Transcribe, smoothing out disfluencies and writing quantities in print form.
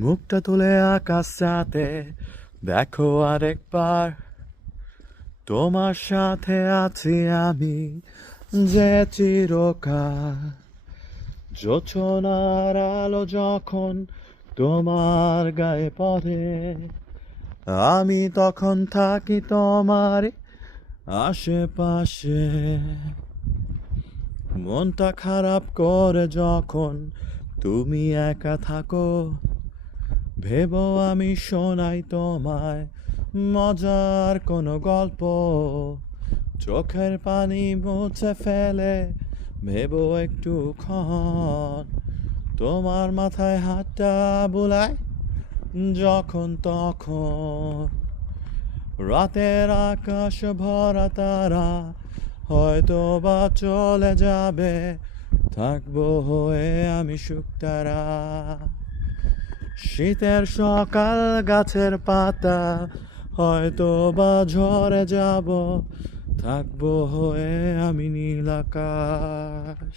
মুখটা তুলে আকাশ চাতে দেখো আরেকবার, তোমার সাথে আছি আমি যে চিরকাল। জোছনার আলো যখন তোমার গায়ে পড়ে, আমি তখন থাকি তোমার আশেপাশে। মনটা খারাপ করে যখন তুমি একা থাকো, ভেবো আমি শোনাই তোমায় মজার কোনো গল্প। চোখের পানি মুছে ফেলে ভেবো একটুক্ষণ, তোমার মাথায় হাতটা বুলায় যখন তখন। রাতের আকাশ ভরা তারা হয়তো বা চলে যাবে, থাকবো হয়ে আমি শুকতারা। শীতের সকাল গাছের পাতা হয়তো বা ঝরে যাব, থাকবো হয়ে আমি নীল আকাশ।